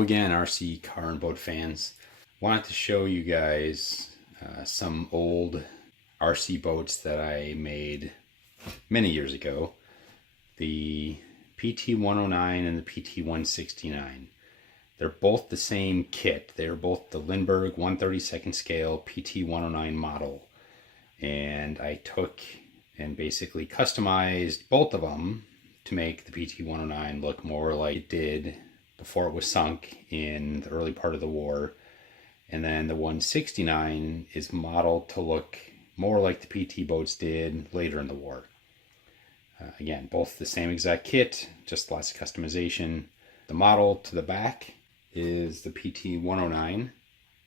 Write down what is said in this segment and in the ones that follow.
Hello again, RC car and boat fans. Wanted to show you guys some old RC boats that I made many years ago. The PT-109 and the PT-169. They're both the same kit. They're both the Lindberg 1/32 scale PT-109 model. And I took and basically customized both of them to make the PT-109 look more like it did before it was sunk in the early part of the war. And then the 169 is modeled to look more like the PT boats did later in the war. Again, both the same exact kit, just lots of customization. The model to the back is the PT-109.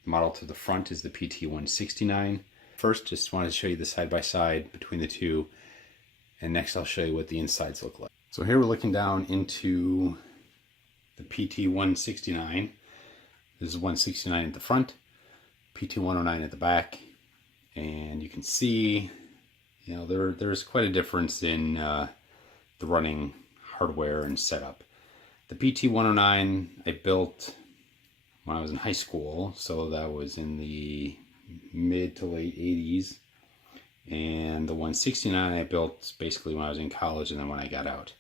The model to the front is the PT-169. First, just wanted to show you the side-by-side between the two. And next I'll show you what the insides look like. So here we're looking down into the PT-169. This is 169 at the front, PT-109 at the back, and you can see, there's quite a difference in the running hardware and setup. The PT-109 I built when I was in high school, so that was in the mid to late 80s, and the 169 I built basically when I was in college and then when I got out.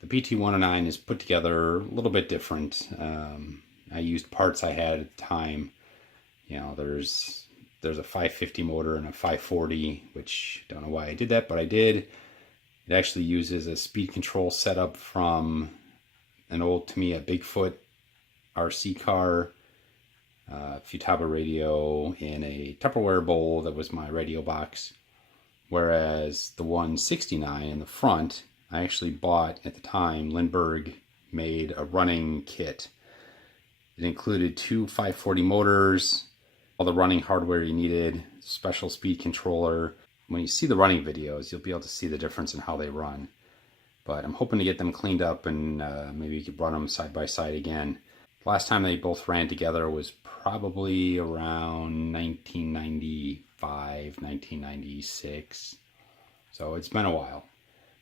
The PT-109 is put together a little bit different. I used parts I had at the time. There's a 550 motor and a 540, which I don't know why I did that, but I did. It actually uses a speed control setup from an old Tamiya Bigfoot RC car, Futaba radio in a Tupperware bowl that was my radio box. Whereas the 169 in the front, I actually bought at the time. Lindberg made a running kit. It included two 540 motors, all the running hardware you needed, special speed controller. When you see the running videos, you'll be able to see the difference in how they run. But I'm hoping to get them cleaned up and maybe you could run them side by side again. Last time they both ran together was probably around 1995, 1996. So it's been a while.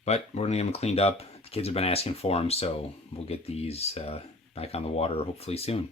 But we're going to get them cleaned up. The kids have been asking for them, so we'll get these back on the water hopefully soon.